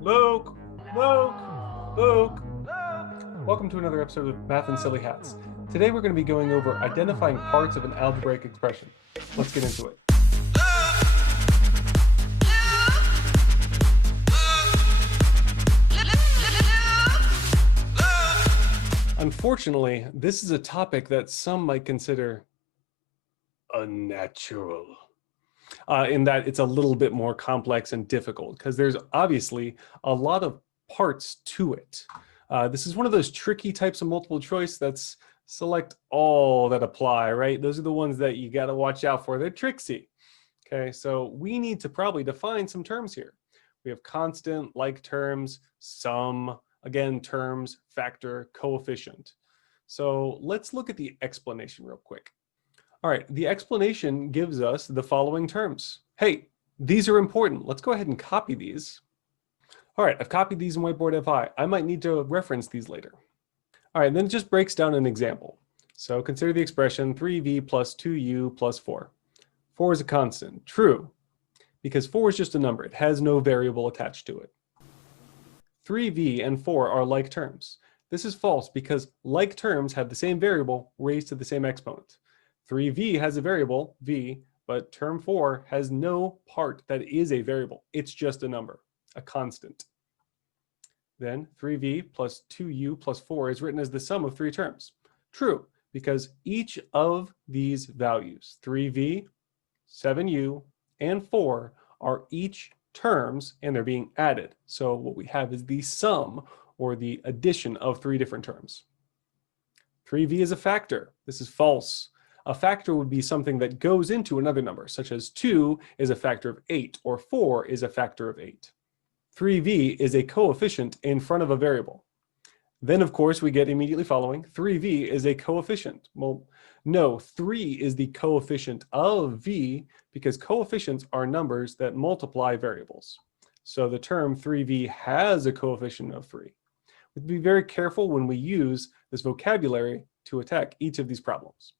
Luke! Luke! Luke! Welcome to another episode of Math and Silly Hats. Today we're going to be going over identifying parts of an algebraic expression. Let's get into it. Unfortunately, this is a topic that some might consider unnatural. In that it's a little bit more complex and difficult because there's obviously a lot of parts to it. This is one of those tricky types of multiple choice that's select all that apply, right? Those are the ones that you got to watch out for. They're tricksy. Okay, so we need to probably define some terms here. We have constant, like terms, sum, again, terms, factor, coefficient. So let's look at the explanation real quick. All right, the explanation gives us the following terms. Hey, these are important. Let's go ahead and copy these. All right, I've copied these in whiteboard FI. I might need to reference these later. All right, then it just breaks down an example. So consider the expression 3v plus 2u plus 4. 4 is a constant. True, because 4 is just a number. It has no variable attached to it. 3v and 4 are like terms. This is false because like terms have the same variable raised to the same exponent. 3v has a variable, v, but term 4 has no part that is a variable. It's just a number, a constant. Then 3v plus 2u plus 4 is written as the sum of three terms. True, because each of these values, 3v, 7u, and 4, are each terms and they're being added. So what we have is the sum or the addition of three different terms. 3v is a factor. This is false. A factor would be something that goes into another number, such as 2 is a factor of 8 or 4 is a factor of 8. 3v is a coefficient in front of a variable. Then, of course, we get immediately following 3v is a coefficient. Well, no, 3 is the coefficient of v because coefficients are numbers that multiply variables. So the term 3v has a coefficient of 3. We have to be very careful when we use this vocabulary to attack each of these problems.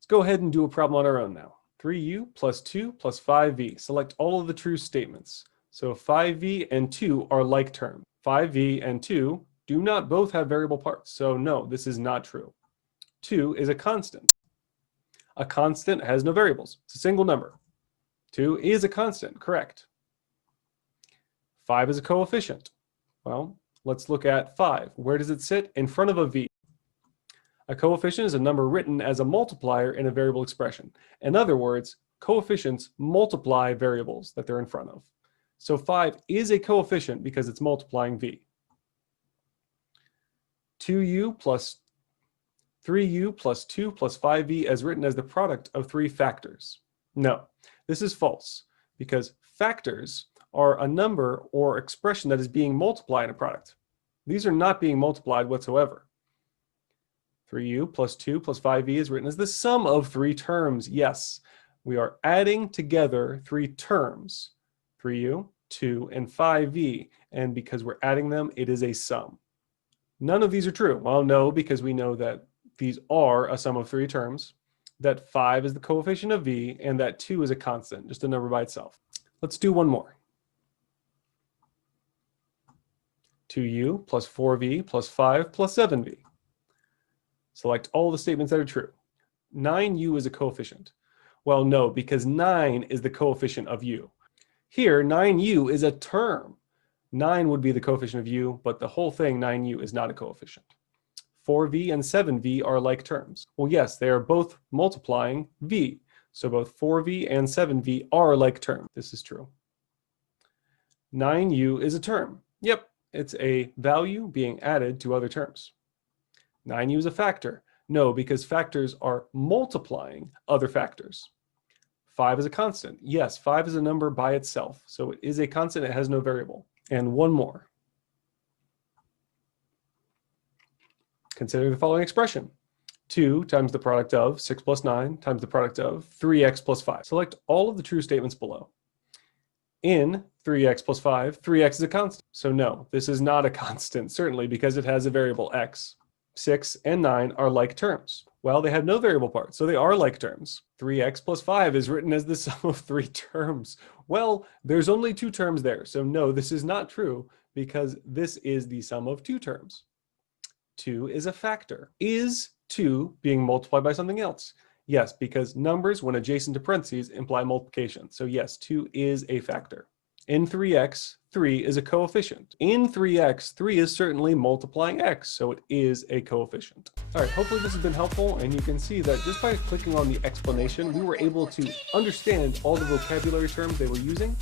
Let's go ahead and do a problem on our own now. 3u plus 2 plus 5v. Select all of the true statements. So 5v and 2 are like terms. 5v and 2 do not both have variable parts. So no, this is not true. 2 is a constant. A constant has no variables. It's a single number. 2 is a constant, correct. 5 is a coefficient. Well, let's look at 5. Where does it sit? In front of a v. A coefficient is a number written as a multiplier in a variable expression. In other words, coefficients multiply variables that they're in front of. So 5 is a coefficient because it's multiplying v. 2u plus 3u plus 2 plus 5v as written as the product of three factors. No, this is false because factors are a number or expression that is being multiplied in a product. These are not being multiplied whatsoever. 3u plus 2 plus 5v is written as the sum of three terms. Yes, we are adding together three terms, 3u, 2, and 5v. And because we're adding them, it is a sum. None of these are true. Well, no, because we know that these are a sum of three terms, that 5 is the coefficient of v, and that 2 is a constant, just a number by itself. Let's do one more. 2u plus 4v plus 5 plus 7v. Select all the statements that are true. 9u is a coefficient. Well, no, because 9 is the coefficient of u. Here, 9u is a term. 9 would be the coefficient of u, but the whole thing, 9u, is not a coefficient. 4v and 7v are like terms. Well, yes, they are both multiplying v. So both 4v and 7v are like terms. This is true. 9u is a term. Yep, it's a value being added to other terms. 9u is a factor. No, because factors are multiplying other factors. 5 is a constant. Yes, 5 is a number by itself. So it is a constant. It has no variable. And one more. Consider the following expression. 2 times the product of 6 plus 9 times the product of 3x plus 5. Select all of the true statements below. In 3x plus 5, 3x is a constant. So no, this is not a constant, certainly because it has a variable x. 6 and 9 are like terms. Well, they have no variable part, so they are like terms. 3x plus 5 is written as the sum of three terms. Well, there's only two terms there, so no, this is not true because this is the sum of two terms. 2 is a factor. Is 2 being multiplied by something else? Yes, because numbers, when adjacent to parentheses, imply multiplication. So yes, 2 is a factor. In 3x, 3 is a coefficient. In 3x, 3 is certainly multiplying x, so it is a coefficient. All right, hopefully this has been helpful, and you can see that just by clicking on the explanation, we were able to understand all the vocabulary terms they were using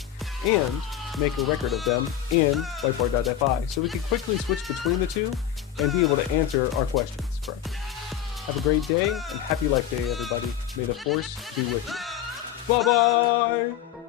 and make a record of them in whiteboard.fi, so we could quickly switch between the two and be able to answer our questions correctly. Have a great day, and happy Life Day, everybody. May the force be with you. Bye-bye!